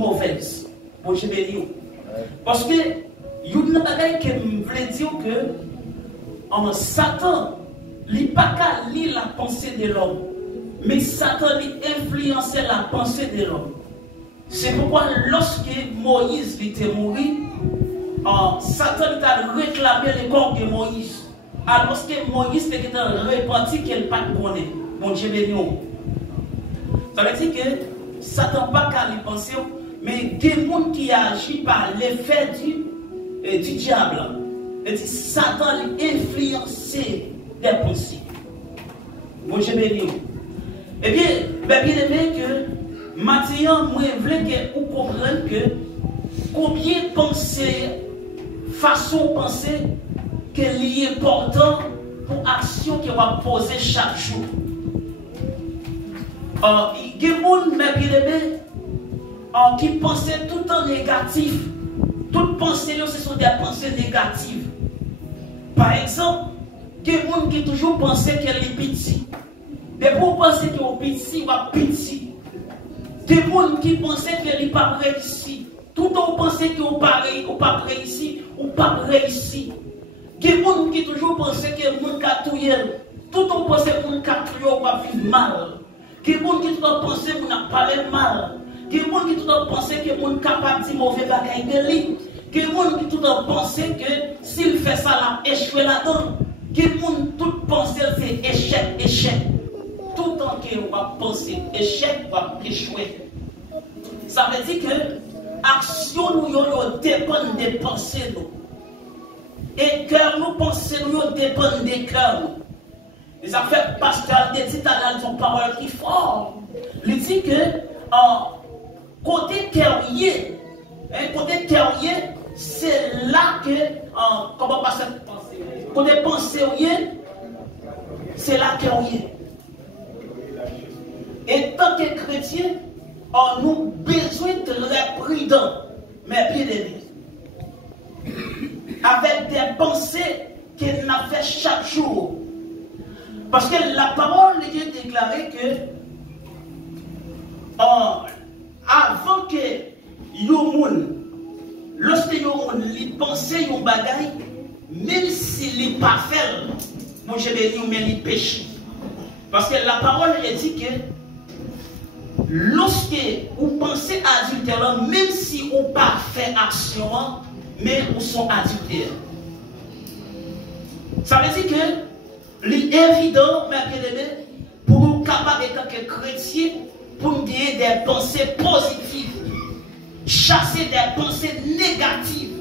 mauvaise. Bon, je vais dire. Parce que, il y a une bagaille qui me voulait dire que en Satan, il n'est pas qu'à lire la pensée de l'homme, mais Satan influençait la pensée de l'homme. C'est pourquoi lorsque Moïse était mort, Satan a réclamé le corps de Moïse. Alors que Moïse était repenti qu'elle pas connaît. Bon Dieu béni. Ça veut dire que Satan n'a pas qu'à y penser, mais des gens qui agissent par l'effet du diable. Et Satan a influencé des pensées. Bon Dieu béni. Eh bien, bien aimé que maintenant, moi, je veux que vous compreniez que combien penser, façon de penser, qu'il est important pour l'action qu'on va poser chaque jour. Il y a des gens, bien aimé, qui pensent tout en négatif. Toutes pensées, ce sont des pensées négatives. Par exemple, il y a des gens qui toujours pensent qu'elle est petit. Mais pour penser qu'elle est petit, va petit. Des gens qui pensent qu'elle n'est pas réussi. Tout le temps pensez qu'elle n'est pas réussi ou pas réussi. Des gens qui toujours pensent qu'elle est touillé. Tout le temps pensez qu'elle va vivre mal. Des gens qui toujours pensent qu'elle n'a pas mal. Des gens qui toujours pensent qu'elle est capable de dire mauvais bagaille de lui. Des gens qui toujours pensent que s'il fait ça, il échoué là-dedans. Des gens tout pensent que c'est échec, échec. Tout le temps qu'on va penser échec, va échouer. Ça veut dire que l'action nous dépend des pensées. Et cœur nous, pensées nous dépendent des cœurs. Les affaires pastorales des Italiens sont paroles qui fortes. Il dit que côté cœurier, c'est là que, comment passer côté pensée, c'est là cœurier. Et tant que chrétiens, on a besoin de très prudents, mais bien aimés. Avec des pensées qu'il a fait chaque jour. Parce que la parole de Dieu déclarait que avant que Yomoun, lorsque Yomoun il pensait yon bagaille, même s'il n'est pas fait, moi je vais dire, mais il péché. Parce que la parole dit que lorsque vous pensez adultère, même si vous pas fait action, mais vous sont adultères. Ça veut dire que l'évident, mais bien aimé, pour nous capables en tant que chrétiens, pour nous gagner des pensées positives, chasser des pensées négatives.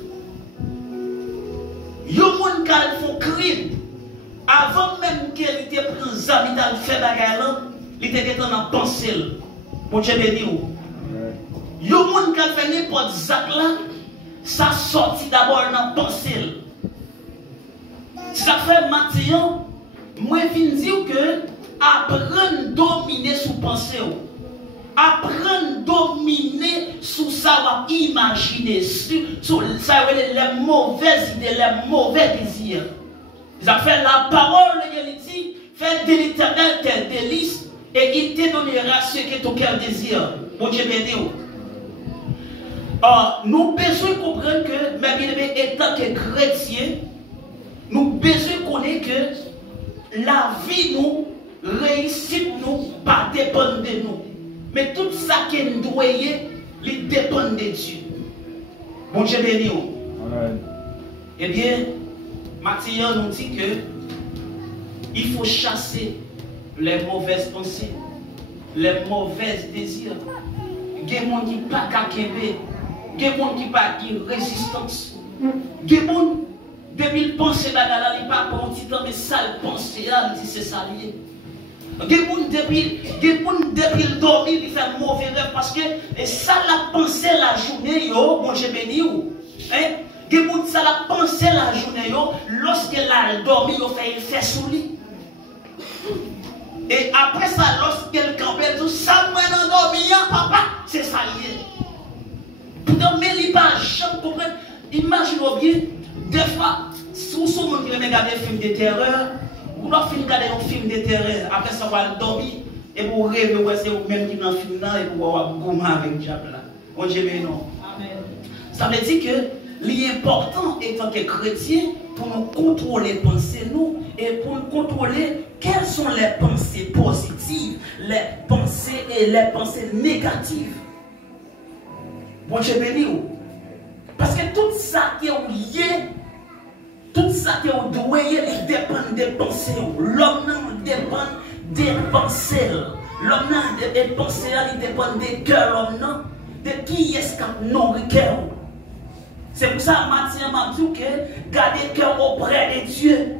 Il y a des gens qui font crime. Avant même qu'elle était prise en amis dans le fait bagarre, il était dans la pensée. Mon Dieu béni. Il y a des gens qui fait n'importe quoi, ça sortit d'abord dans la pensée. Ça fait maintenant, moi je viens dire que apprendre à dominer sous pensée. Apprendre à dominer sous ça, imaginer, sur ça, les mauvaises idées, les mauvais désirs. Ça fait la parole de dit, fait de l'Éternel tes délices et il te donnera ce que ton cœur désire. Bon Dieu béni. Nous besoin comprendre que, mes bien-aimés, étant que chrétiens, nous besoin connaître que la vie nous, réussite nous, pas dépend de nous. Mais tout ça que nous doit il dépend de Dieu. Bon Dieu béni. Eh bien, Matthieu nous dit que il faut chasser les mauvaises pensées, les mauvais désirs. Il y a des gens qui ne sont pas capés, il y a des gens qui n'ont pas de résistance. Il y a des gens qui depuis le penser là, il n'y a pas un petit temps, mais ça le penser là, il dit c'est ça lié. Il y a des gens depuis le dormir, il fait un mauvais rêve parce que ça la pensé la journée, bon j'ai béni ou. Il y a des gens qui la pensé la journée, lorsque elle dormi, il fait sous lit. Et après ça, lorsqu'elle campait, tout ça, moi dans dormi, papa, c'est ça lié. Mais il pas jamais comprendre. Imaginez bien, des fois, si vous regardez un film de terreur, vous regardez un film de terreur, après ça, vous allez dormir, et vous rêvez, c'est vous-même qui dans le film là, et vous allez gommer avec le diable là. Bon Dieu, mais non. Ça veut dire que l'important étant que chrétien, pour nous contrôler les pensées, nous, et pour nous contrôler quelles sont les pensées positives, les pensées et les pensées négatives. Bon Dieu béni. Parce que tout ça qui est lié, tout ça qui est doué, il dépend des pensées. L'homme dépend des pensées. L'homme des pensées, il dépend des cœurs. L'homme, de qui est-ce qu'on nourrit cœur. C'est pour ça, Matthieu m'a dit que garder le cœur auprès de Dieu.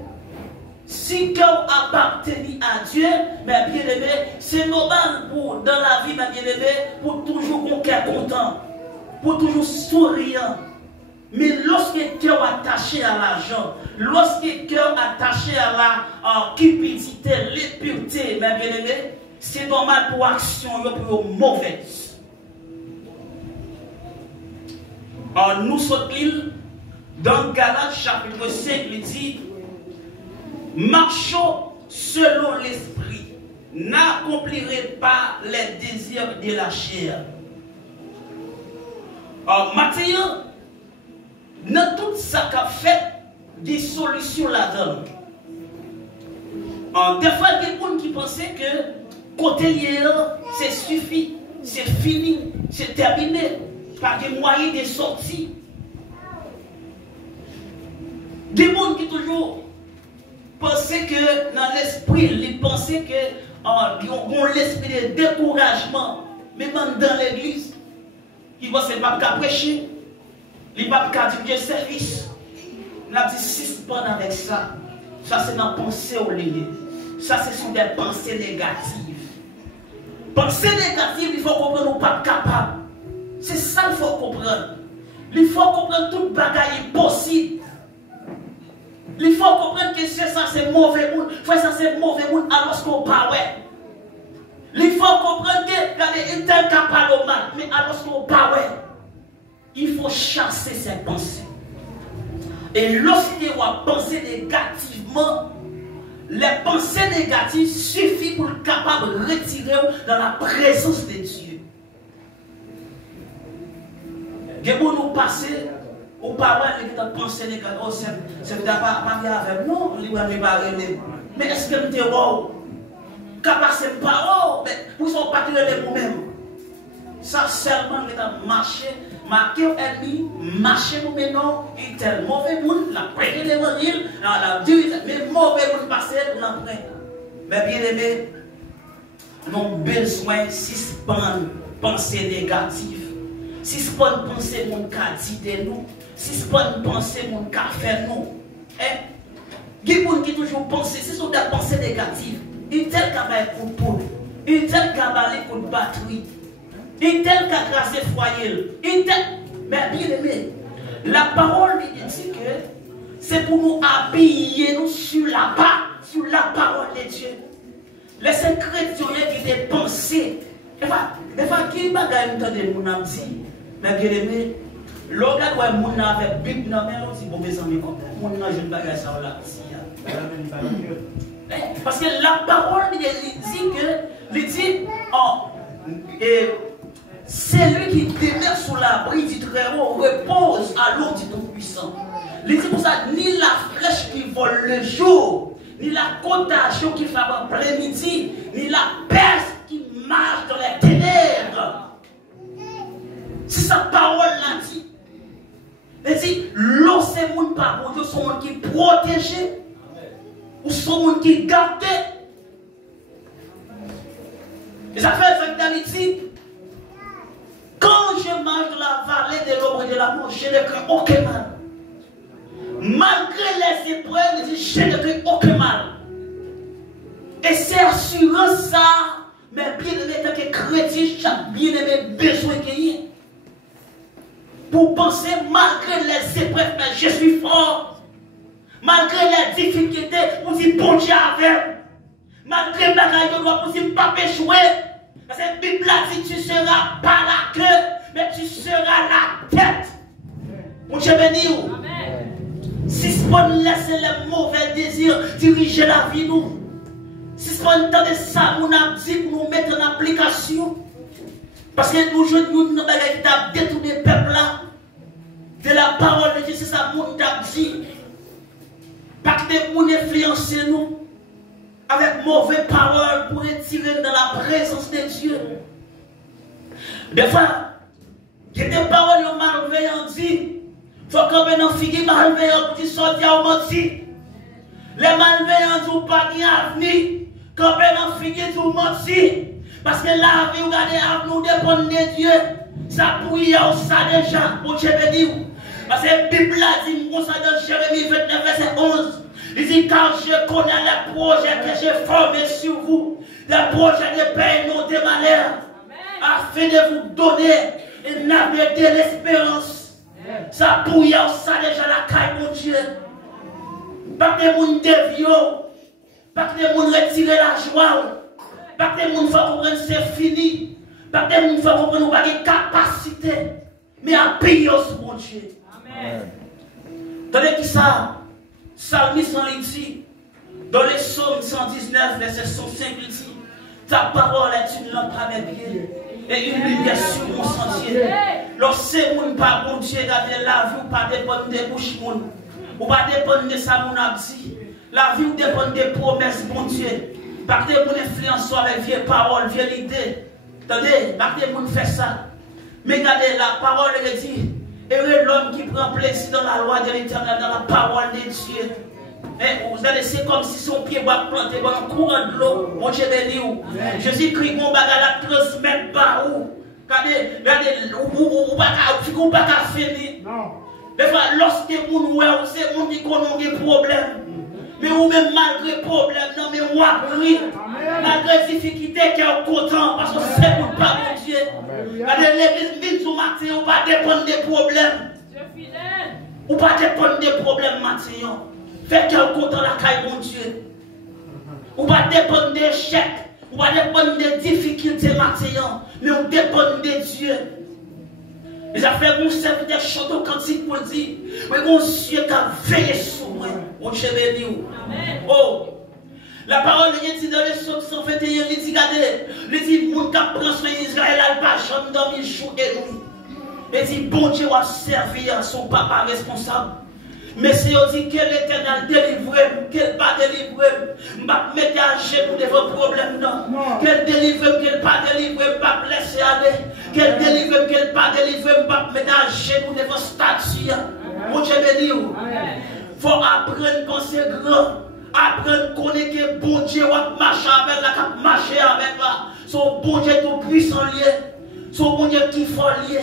Si le cœur appartient à Dieu, mais bien aimé, c'est normal pour, dans la vie, mais bien aimé, pour toujours qu'on cœur content, pour toujours souriant. Mais lorsque le cœur est attaché à l'argent, lorsque le cœur est attaché à la cupidité, l'impureté, mais bien aimé, c'est normal pour action, pour mauvaise. Nous sommes dans Galates chapitre 5, il dit marchons selon l'esprit, n'accomplirez pas les désirs de la chair. Matthieu, dans tout ça qu'a fait, des solutions là-dedans. Des fois, il y a des gens qui pensaient que côté hier, c'est suffi, c'est fini, c'est terminé. Par des moyens de sortie. Des gens qui toujours pensaient que dans l'esprit, ils pensaient qu'ils ont l'esprit de découragement, même dans l'église. Ils ne vont pas prêcher, ils ne vont pas dire service. On a dit suspendre avec ça. Ça, c'est dans la pensée au lieu. Ça, ce sont des pensées négatives. Pensées négatives, il faut comprendre qu'on n'est pas capable. C'est ça qu'il faut comprendre. Il faut comprendre tout bagaille possible. Il faut comprendre que c'est ça, c'est mauvais monde. Ça, c'est mauvais monde alors qu'on parle. Il faut comprendre que regardez, un tel cas parle mal, mais alors qu'on parle. Il faut chasser ses pensées. Et lorsqu'il va penser négativement, les pensées négatives suffisent pour être capable de retirer dans la présence de Dieu. Que pour nous passer au parole, les gens pensent que c'est pas bien avec nous, les gens ne pas mais est-ce que nous sommes wow? Capable de parole, mais vous ne sommes pas tirés vous-même. Ça seulement les gens marcher, marquer ennemi, marcher nous maintenant, il est tel mauvais monde, la prêter l'évangile, la Dieu, mais mauvais monde passer, on en prend. Mais bien aimé, nous avons besoin de suspendre pensées négatives. Si ce n'est pas une pensée mon cas dit de nous, si ce n'est pas une pensée mon cas fait nous, il y a des gens qui toujours pensent, ce sont des pensées négatives. Il tel qu'à un coup de poule, il tel qu'à un coup de batterie, il tel qu'à grasser foyer, il tel. Mais bien aimé, la parole dit que c'est pour nous habiller nous sur la parole de Dieu. Les chrétiens qui des pensées. Des fois, qui bagaille nous de mon âme dit, mais bien aimé, l'autre où mon avec Bible dans main, on dit bon mes amis, mon âme je ne bagaille ça là. Parce que la parole dit c'est lui qui demeure sous l'abri du Très-Haut repose à l'eau du Tout-Puissant. Il dit pour ça, ni la flèche qui vole le jour, ni la contagion qui frappe en plein midi, ni la peste qui marche dans les ténèbres. C'est sa parole là dit. Il dit, l'eau c'est mon pas bon Dieu, c'est mon qui protégé. Ou c'est mon qui gardé. Et ça fait d'habitude. Quand je marche dans la vallée de l'ombre et de la mort, je ne crains aucun mal. Malgré les épreuves, je ne crains aucun mal. Et c'est assurant ça, mais bien aimé, tant que chrétien, chaque bien aimé besoin qu'il y ait. Pour penser, malgré les épreuves, mais je suis fort. Malgré les difficultés, pour dire bon Dieu avec. Malgré les bagailles, pour dire pas échouer. Parce que la Bible a dit tu seras pas la queue, mais tu seras la tête. Mon Dieu béni. Si ce n'est pas laisser les mauvais désirs diriger la vie, si ce n'est pas de ça, nous avons dit pour nous mettre en application. Parce que nous jouons une bagaille qui t'a détourné le peuple là. De la parole de Dieu, c'est ça que nous t'a dit. Pas que nous influencer nous avec mauvaise parole pour retirer dans la présence de Dieu. Des fois, il y a des paroles malveillantes dit. Il faut qu'on ait un figure malveillant pour sortir au menti. Les malveillants n'ont pas d'avenir. Quand on ait un figure pour mentir. Parce que la vie, regardez, nous dépend de Dieu. Ça pourrit ça déjà, mon Dieu béni. Parce que la Bible dit, dans Jérémie 29, verset 11, il dit, car je connais les projets que j'ai formés sur vous, les projets de paix et non de malheur, afin de vous donner une avenir de l'espérance. Ça pourrit ça déjà la caille, mon Dieu. Pas que les gens dévient, pas que les gens retirent la joie. Pas que les gens fassent comprendre que c'est fini. Pas que les gens fassent comprendre que nous n'avons pas de capacité. Mais à payer sur mon Dieu. Amen. Tandis que ça, Psalmiste en dit, dans les psaumes 119, verset 105, il dit, ta parole est une lampe à mes pieds et une lumière sur mon sentier. Lorsque mon pas mon Dieu, regardez la vie, ou pas dépendre des bouches, ou pas dépendre de ça, mon abdi. La vie, ou dépend des promesses, mon Dieu. Pas que mon influence avec vieilles paroles, vieilles idées. Attendez, pas que mon fait ça. Mais regardez, la parole, elle dit, heureux l'homme qui prend plaisir dans la loi de l'Éternel, dans la parole de Dieu. Mais vous allez, c'est comme si son pied va planter dans un courant de l'eau. Mon Dieu béni où. Jésus-Christ, mon bagage la transmettre par où. Regardez, ou pas qu'à finir. Des fois, lorsque vous voyez, c'est mon qui connaît des problèmes. Mais ou même malgré problème, non, mais ou appris. Malgré difficulté, qui est content, parce que c'est pour pas mon Dieu. Regardez, l'église vite au matin, ou pas dépendre des problèmes. Ou pas dépendre des problèmes matin. Fait qu'elle est content la caille, mon Dieu. Ou pas dépendre des échecs. Ou pas dépendre des difficultés matin. Mais on dépend de Dieu. Et ça fait mon serviteur chanter au cantique pour dire, mais mon Dieu qui a veillé sur moi. Mon Dieu béni. Oh, la parole de Dieu dans les psaumes 121, il dit, regardez, il dit, mon cap prend soin d'Israël, elle pas jamais dormi jour et nuit. Il dit, bon Dieu va servir son papa responsable. Mais si on dit que l'Éternel délivre, qu'elle pas délivre, je vais mettre à genoux devant problème. Qu'elle délivre, qu'elle pas délivre, je vais pas laisser aller. Qu'elle délivre, qu'elle pas délivre, je vais mettre à genoux devant statue. Mon Dieu béni. Il faut apprendre à penser grand. Apprendre à connaître que bon Dieu va marcher avec la, marcher avec la. Son bon Dieu tout puissant lié. Son bon Dieu qui faut lié.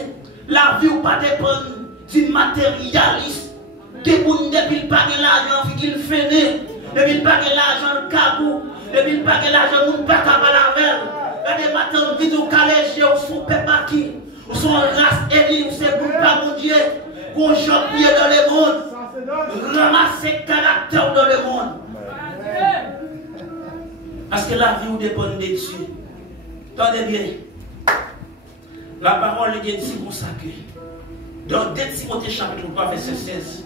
La vie ou pas dépendre d'une matérialiste. Depuis qu'il pague l'argent, qu'il fait né. Depuis qu'il pague l'argent, le cabou. Depuis qu'il pague l'argent, il ne peut pas la veille. Regardez maintenant, vite au collège, ou son peuple qui, ou son race élie, ou c'est pour pas mon Dieu, qu'on chante bien dans le monde. Ramasser caractère dans le monde. Parce que la vie dépend de Dieu. Attendez bien. La parole de Dieu dit consacrée. Dans 2 Timothée chapitre 3, verset 16.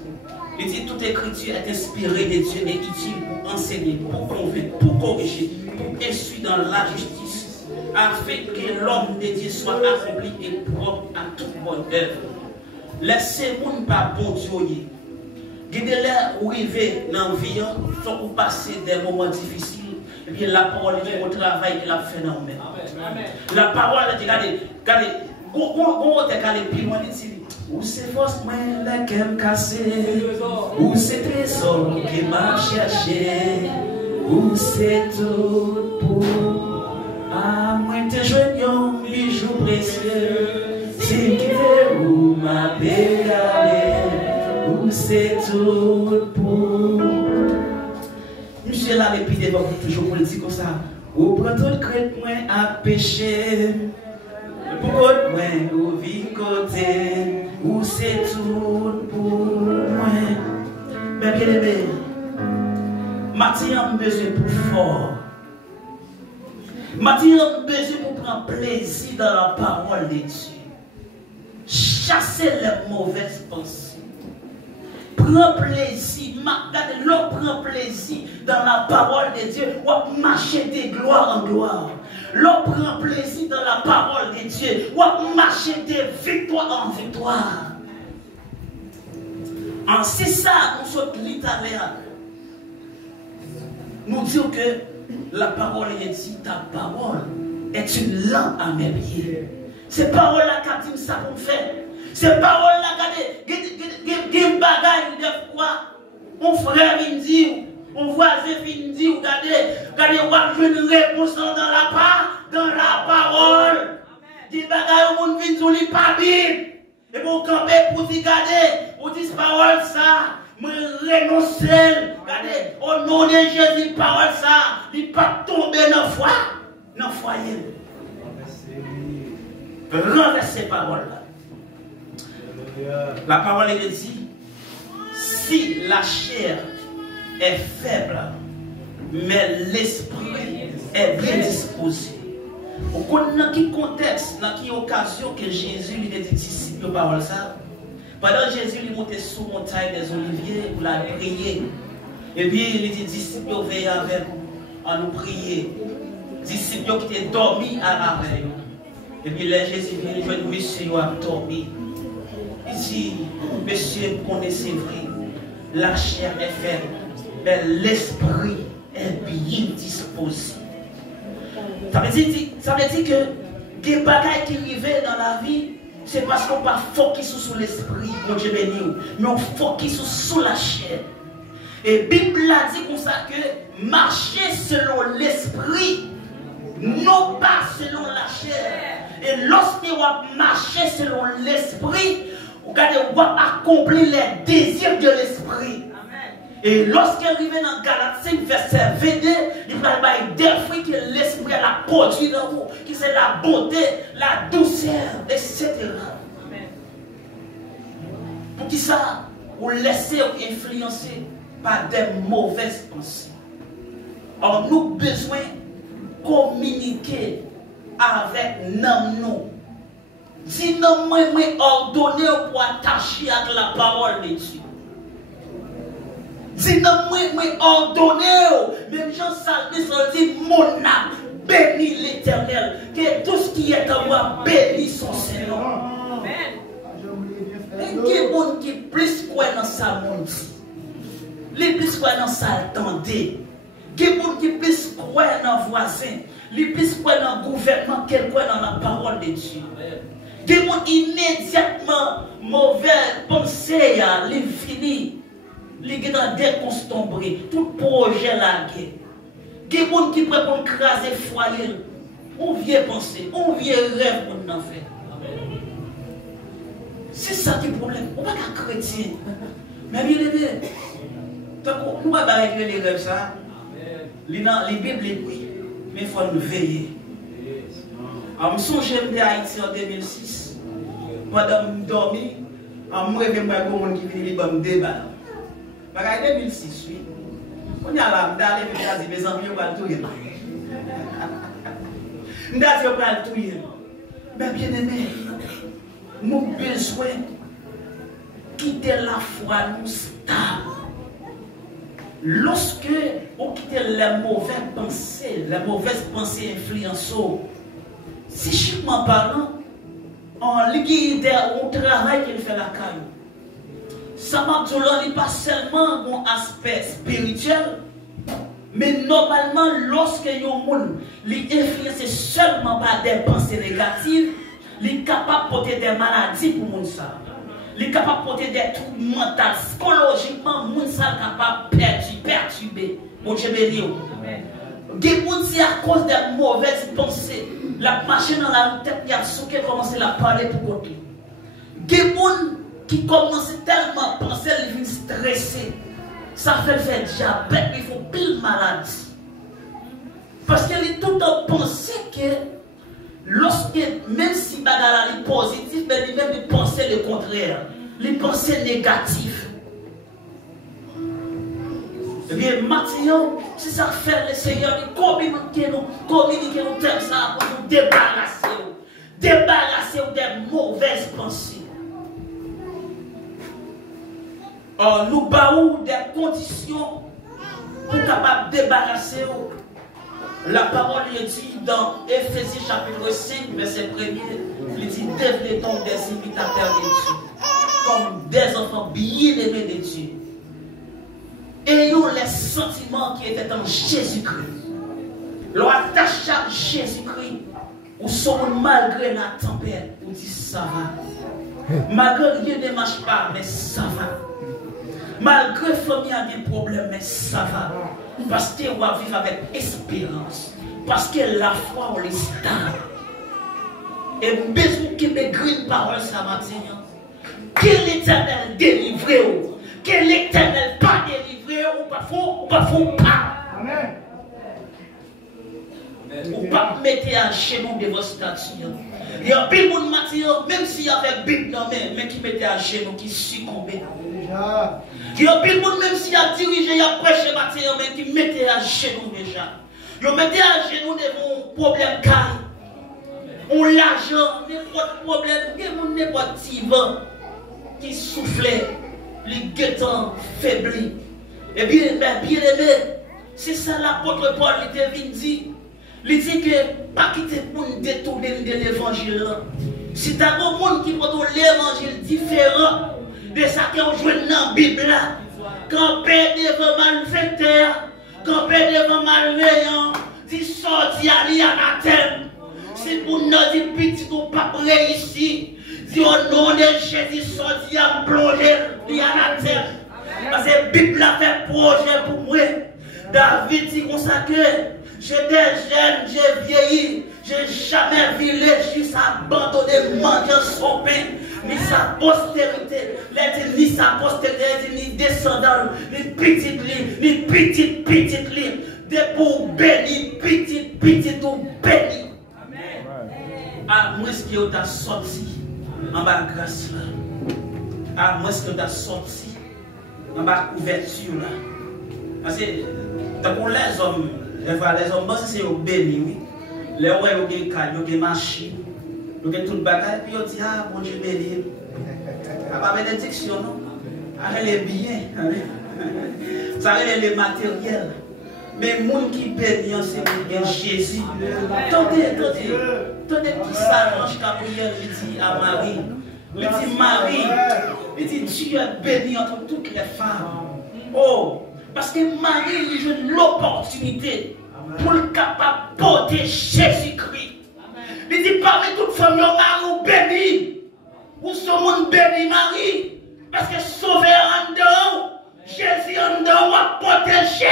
Il dit toute écriture est inspirée de Dieu et utile pour enseigner, pour convaincre, pour corriger, pour instruire dans la justice, afin que l'homme de Dieu soit accompli et propre à toute bonne œuvre. Laissez-vous pas bon Dieu. Guidez-les où arriver dans la vie, il faut passer des moments difficiles. Et puis la parole de Dieu au travail qu'il a fait dans nous. La parole de Dieu, regardez, on est plus loin de Dieu. Où c'est force moi la qu'elle cassée, où c'est trésor qui m'a cherché, où c'est tout pour à moi te joignons bijou précieux, c'est qui fait où m'a pégalé, où c'est tout pour. Monsieur là les pieds devant toujours pour le dire comme ça, où prend tout crête moi à pécher. Pourquoi moi ou vit côté où c'est tout pour moi. Mais bien aimé, Mathieu a besoin pour fort. Mathieu a besoin pour prendre plaisir dans la parole de Dieu. Chasser les mauvaises pensées. Prends prend plaisir, l'on prend plaisir dans la parole de Dieu, on marche de gloire en gloire. L'on prend plaisir dans la parole de Dieu, on marche de victoire en victoire. C'est ça, nous sommes littéraires. Nous disons que la parole est dit, ta parole est une lampe à mes pieds. Ces paroles-là, quand ils ça pour faire. Ces paroles-là, regardez, bagaille de quoi mon frère vient dire, mon voisin vient dire, regardez, on va une réponse dans la parole. Dit bagaille, on vient dire, il pas Bible. Et pour camper, pour dire, regardez, pour dire parole ça, me renoncer, regardez, au nom de Jésus, parole ça, il pas tomber dans le foyer. Renverser parole là. La parole est dit, si la chair est faible, mais l'esprit est bien disposé. Dans quel contexte, dans quelle occasion que Jésus lui a dit disciple parole ça? Pendant que Jésus lui montait sous la montagne des Oliviers pour la prier. Et puis il dit disciple veillez avec nous, en nous prier. Disciple qui étaient dormi à la veille. Et puis là Jésus vient et dit monsieur a dormi. Il dit monsieur connaissez vrai, la chair est faible, mais l'esprit est bien disposé. Ça veut dire que des bagailles qui arrivent dans la vie, c'est parce qu'on ne pas focus sur l'esprit, mon Dieu béni, mais on focus sur la chair. Et la Bible a dit comme ça que marcher selon l'esprit, non pas selon la chair. Et lorsque vous marchez selon l'esprit, vous va accomplir les désirs de l'esprit. Et lorsqu'il arrive dans Galates 5, verset 22, il va y des fruits que l'esprit a produit dans vous, qui c'est la bonté, la douceur, etc. Pour qui ça, vous laissez influencer par des mauvaises pensées. Or, nous avons besoin de communiquer avec nous. Si nous avons ordonné pour attacher avec la parole de Dieu. Si nous avons ordonné, même Jean Salmi dit, mon âme bénit l'Éternel, que tout ce qui est en moi bénit son Seigneur. Amen. Et qui est bon qui plus quoi dans sa monde, les plus quoi dans sa attendée, qui est bon qui plus quoi dans voisin, les plus quoi dans le gouvernement, quel quoi dans la parole de Dieu. Qui est bon immédiatement mauvais pensée, les fini. Les gens dans des constombrés, tout projet là, des gens qui peuvent pour craser le foyer, on vient penser, on vient rêve pour nous en faire. C'est ça qui est le problème. On n'est pas chrétien. Mais bien aimé, tant qu'on ne va pas régler les rêves, ça, les Bibles, oui, mais il faut nous veiller. Alors, je me souviens de Haïti en 2006, madame dormi, en moi, je me suis dit, je vais me débattre. En 2006, oui. On est à la dalle et mes amis vont le touiller. Nous avons le touiller. Mais bien aimé, nous avons besoin de quitter la foi nous stable. Lorsque on quitte les mauvaises pensées influençantes, psychiquement parlant, en ligue on travaille qu'il fait la caille. Ça m'a dit pas seulement mon aspect spirituel, mais normalement, lorsque yon moun li influencé seulement par des pensées négatives, il est capable de porter des maladies pour moun ça. Il est capable de porter des troubles mentaux. Psychologiquement, moun ça est capable de perturber. Mon Dieu béni. Des moun c'est à cause des mauvaises pensées. La machine dans la tête, il y a ce qui commence à parler pour côté. Des moun qui commence tellement à penser, ils viennent stresser. Ça fait diabète, il faut pile maladie. Parce qu'il est tout le temps pensé que lorsque, même si bagala est positif, mais il même penser le contraire. Les pensées négatives. Eh bien, maintenant, si ça fait le Seigneur, il communique nous tels ça pour nous débarrasser des mauvaises pensées. nous baou des conditions pour capable débarrasser. La parole est dit dans Éphésiens chapitre 5, verset 1er, il dit devenez-donc des imitateurs de Dieu, comme des enfants bien-aimés de Dieu. Ayons les sentiments qui étaient en Jésus-Christ. L'attache à Jésus-Christ, ou sommes malgré la tempête, on dit ça va. Malgré rien ne marche pas, mais ça va. Malgré la famille a des problèmes, mais ça va. Parce qu'on va vivre avec espérance. Parce que la foi, on les stable. Et besoin que mes grandes paroles ça matin. Que l'Éternel délivre. Que l'Éternel pas délivré. Ou pas faux, pas. Amen. Ou pas mettre à genoux de vos statues. Il y a un peu de monde, même s'il y avait Bible dans mais qui mettait à genoux, qui succombait. Il y a un peu de monde, même s'il a dirigé, il a prêché, mais qui mettait à genoux déjà. Il mettait à genoux devant un problème calme. On l'argent, n'importe problème, n'importe petit vent qui soufflait, les guettants faiblis. Et bien aimé, c'est ça l'apôtre Paul était venu dire. Il dit que pas quitter pour nous détourner de l'évangile. Si tu as un monde qui prend l'évangile différent de ça qu'on joue dans la Bible, camper devant malfaiteur, camper devant malveillant, dit sorti à l'anathème. Si pour nous dire petit ou pas réussi, dit au nom de Jésus sorti à plonger l'anathème. Parce que la Bible a fait projet pour moi. David dit comme ça que j'étais jeune, j'ai vieilli, j'ai jamais vu l'Égypte abandonner, manger son pain, ni sa postérité, ni sa postérité, ni descendant, ni petite lit, des pour béni, petite ou béni. À moins que vous avez sorti en bas de grâce là, à moins que vous avez sorti en bas de couverture là. Parce que pour les hommes, les hommes, c'est béni, oui. Les hommes, ils ont des cas, ils ont des machines, ils ont tout le bagage, puis ils disent, ah, bon Dieu béni. Pas bénédiction, non? Avec les biens, ça avec les matériels. Mais les gens qui bénissent, c'est Jésus. Attendez, qui s'arrange Gabriel, il dit à Marie, il dit Marie, il dit Dieu est béni entre toutes les femmes. Oh! Parce que Marie lui donne l'opportunité pour le capable de porter Jésus-Christ. Il dit parmi toutes les femmes, Marie béni. Où sont béni Marie? Parce que sauver en dedans, Jésus en dedans, va protéger.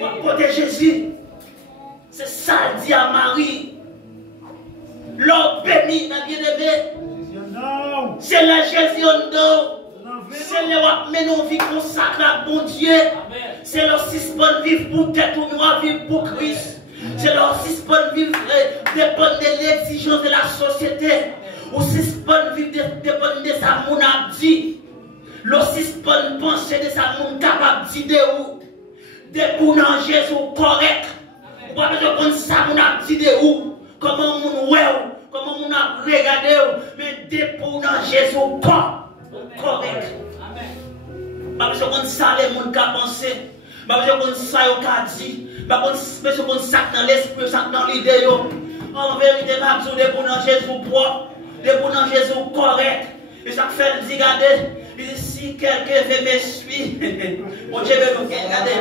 Va protéger Jésus. C'est ça qu'il dit à Marie. L'homme béni, n'a bien aimé. C'est la Jésus en dedans. C'est le mais nous vivons consacrés à bon Dieu. C'est leur suspend vivre pour tête ou noir vivre pour Christ. C'est leur suspend vivre dépendre de l'exigence de la société. Ou suspend vivre dépendre de sa moun a dit. Le suspend penser de sa moun capable d'idée ou. De pour dans Jésus correct. Ou pas besoin de ça moun a dit de ou. Comment moun ouais ou. Comment moun a regardé ou. Mais de pour dans Jésus correct. Pas besoin de ça les gens qui pensent. Pas besoin de ça qui dit. Pas besoin de ça dans l'esprit, ça dans l'idée. En vérité, ma besoin pour dans Jésus propre, de pour dans Jésus correct. Et ça fait dire regardez, si quelqu'un veut me suivre, bon Dieu veut nous regarder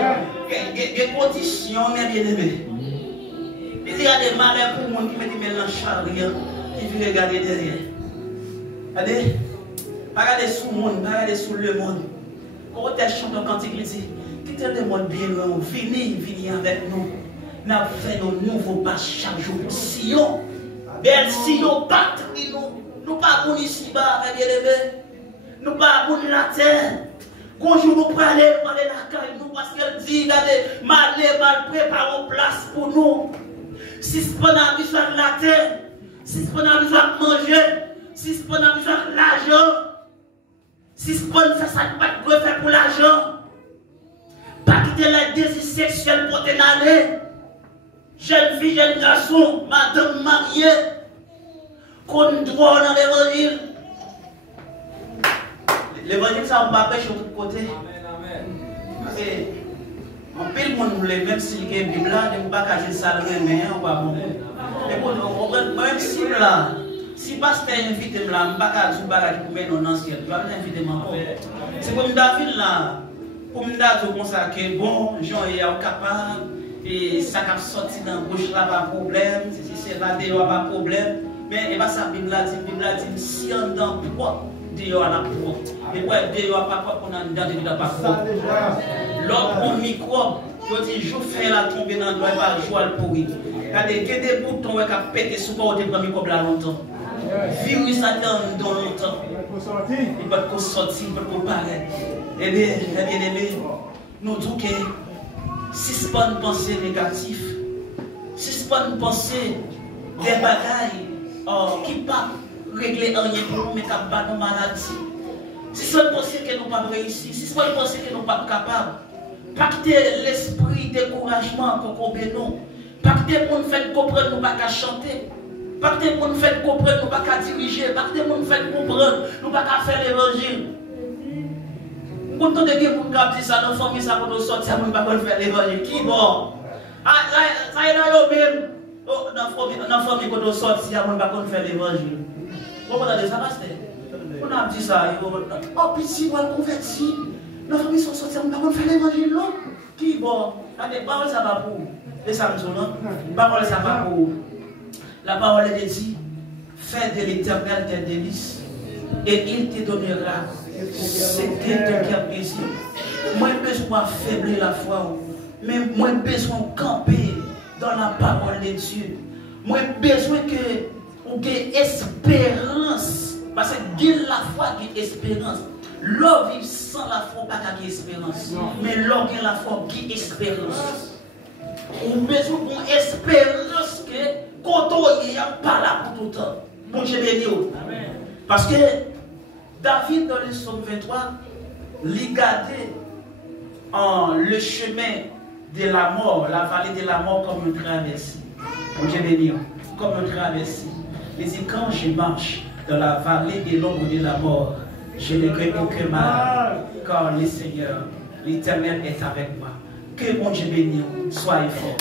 des conditions bien aimées. Il dit regardez malheur pour monde qui me dit mélange chariot, qui veut regarder derrière. Regardez. Regardez sous le monde, regardez sous le monde. Quand on chante un cantique, il dit, quittez le monde bien loin, venez avec nous. Nous faisons nos nouveaux pas chaque jour. Sion, belle Sion, patrie, nous pas pour ici bas, nous pas pour la terre. Bonjour, nous prenons la caille, nous parce qu'elle dit, regardez, mal préparons place pour nous. Si ce qu'on a besoin de la terre, si ce qu'on a besoin de manger, si ce qu'on a besoin de l'argent, si ce qu'on fait ça, pas de faire pour l'argent. Pas quitter les désirs sexuels pour t'en aller. Jeune fille, jeune garçon, madame mariée, qu'on droit dans l'évangile. L'évangile, ça, on va pêcher de tous côtés. Et on peut le monde, même si il y a une Bible là, on ne peut pas cacher ça, mais on va bon. Mais pour nous, même si là, si pasteur invite là, on ne peut pas dire que je vais dans le ciel. Je vais m'inviter encore. C'est comme David là. Comme David comme ça que bon, Jean est capable et ça qui sorti dans la bouche là pas de problème, si c'est là dehors pas de problème. Mais et pas ça Bible là dit si on dans quoi dehors la propre. Et quoi dehors pas quoi qu'on a dedans pas propre. L'homme au micro, je dis je fais la tomber dans le doigt pas jouer pourri. Regardez que des boutons qui a pété sous quoi au premier micro là longtemps. Virus ça dans longtemps. Il va pas sortir, il va pas paraître. Eh bien, nous disons que si ce n'est pas une pensée négative, si ce n'est pas une pensée des bagailles qui ne peuvent pas régler rien pour nous, mais qui ne pas nos maladies, si ce n'est pas une pensée que nous ne pouvons pas réussir, si ce n'est pas une pensée que nous ne sommes pas capables, pacter l'esprit découragement pour qu'on nous, pacter pour nous faire comprendre que nous ne pouvons pas chanter. Pacter pour nous faire comprendre que nous ne pouvons pas diriger. Pacter pour nous faire comprendre que nous ne pouvons pas faire l'évangile. Quand on dit que nous dit ça dans la famille, ça pour nous sortir, nous ne pouvons pas faire l'évangile. Qui bon? Ça y est là, même. Dans la famille, quand on sort, nous ne pouvons pas faire l'évangile. Comment on a dit ça, pasteur? On a dit ça. Oh, puis si on converti, dans la famille, sont sortis, nous ne pouvons pas faire l'évangile. Qui bon? La parole, ça va pour les Samson. La parole, ça va pour. La parole est dit, fais de l'Éternel tes délices et il te donnera ce que ton cœur désire. Moi, j'ai besoin de faiblir la foi, mais moi, j'ai besoin de camper dans la parole de Dieu. Moi, j'ai besoin que vous ayez espérance, parce que la foi qui est espérance. L'homme vit sans la foi, pas qu'il y ait espérance, mais l'homme qui a la foi qui est espérance. On a besoin d'une espérance que quand on n'y a pas là pour tout le temps. Bon Dieu béni. Parce que David dans le psaume 23, il gardait le chemin de la mort, la vallée de la mort comme une traversée. Bon Dieu béni. Comme une traversée. Il dit quand je marche dans la vallée de l'ombre de la mort, je ne crains aucun mal, car le Seigneur, l'Éternel est avec moi. Que mon Dieu béni, soyez fort.